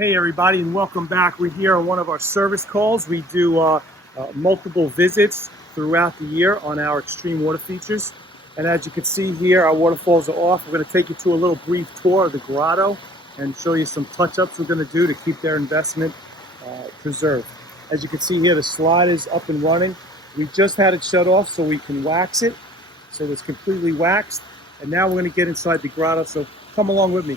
Hey everybody, and welcome back. We're here on one of our service calls. We do multiple visits throughout the year on our extreme water features. And as you can see here, our waterfalls are off. We're going to take you to a little brief tour of the grotto and show you some touch-ups we're going to do to keep their investment preserved. As you can see here, the slide is up and running. We just had it shut off so we can wax it. So it's completely waxed. And now we're going to get inside the grotto, so come along with me.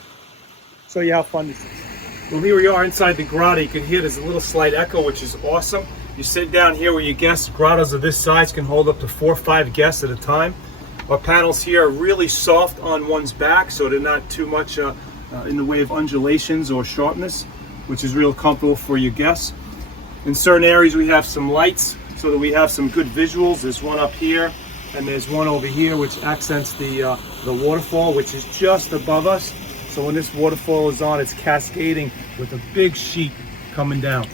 Show you how fun this is. Well, here we are inside the grotto. You can hear there's a little slight echo, which is awesome. You sit down here where your guests. Grottos of this size can hold up to 4 or 5 guests at a time. Our panels here are really soft on one's back, so they're not too much in the way of undulations or sharpness, which is real comfortable for your guests. In certain areas we have some lights so that we have some good visuals. There's one up here and there's one over here which accents the waterfall, which is just above us. So when this waterfall is on, it's cascading with a big sheet coming down.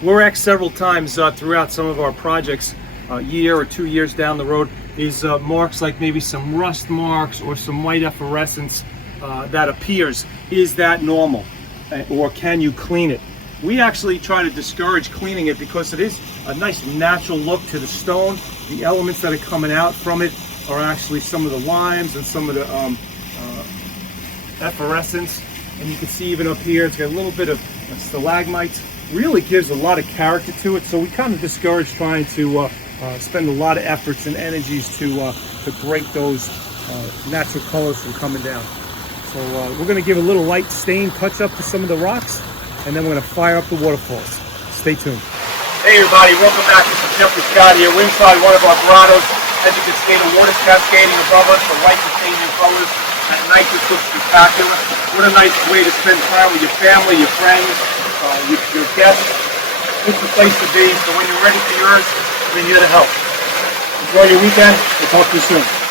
We're asked several times throughout some of our projects, a year or 2 years down the road, is marks like maybe some rust marks or some white efflorescence that appears. Is that normal? Or can you clean it? We actually try to discourage cleaning it because it is a nice natural look to the stone. The elements that are coming out from it are actually some of the limes and some of the efflorescence, and you can see even up here it's got a little bit of stalagmites. Really gives a lot of character to it, so we kind of discourage trying to spend a lot of efforts and energies to break those natural colors from coming down. So we're going to give a little light stain touch up to some of the rocks, and then we're going to fire up the waterfalls. Stay tuned. Hey everybody, welcome back. This is Jeffrey Scott here. We're inside one of our grottos. As you can see, the water's cascading above us, the lights are changing colors. At night, this looks spectacular. What a nice way to spend time with your family, your friends, your guests. This is the place to be. So when you're ready for yours, we're here to help. Enjoy your weekend. We'll talk to you soon.